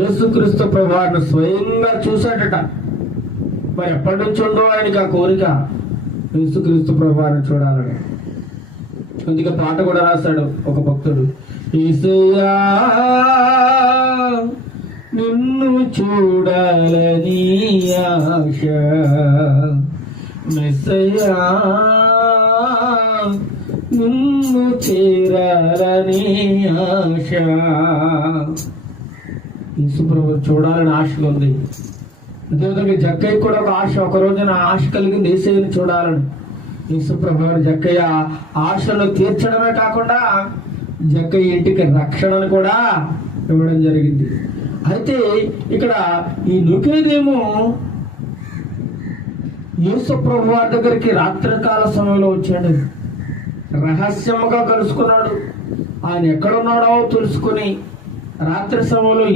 యేసుక్రీస్తు ప్రభువారిని స్వయంగా చూశాడట. మరి ఎప్పటి నుంచి ఉందో ఆయనకి ఆ కోరిక, యేసుక్రీస్తు ప్రభువారిని చూడాలని. అందుకే పాట కూడా రాశాడు ఒక భక్తుడు, యేసయ్యా నిన్ను చూడాలని ఆశ, మెస్సయ్యా నిన్ను చేరాలని ఆశ. యేసుప్రభు చూడాలని ఆశగా ఉంది. అంతేవిధంగా జక్కయ్య కూడా ఒక ఆశ, ఒక రోజున ఆశ కలిగింది యేసయ్యను చూడాలని. యేసుప్రభు జక్కయ్య ఆశను తీర్చడమే కాకుండా జక్కయ్య ఇంటికి రక్షణను కూడా ఇవ్వడం జరిగింది. అయితే ఇక్కడ ఈ నికోదేము యేసుప్రభు వారి దగ్గరికి రాత్రికాల సమయంలో వచ్చాడు. రహస్యముగా కలుసుకున్నాడు. ఆయన ఎక్కడున్నాడో తెలుసుకుని రాత్రి సమయంలో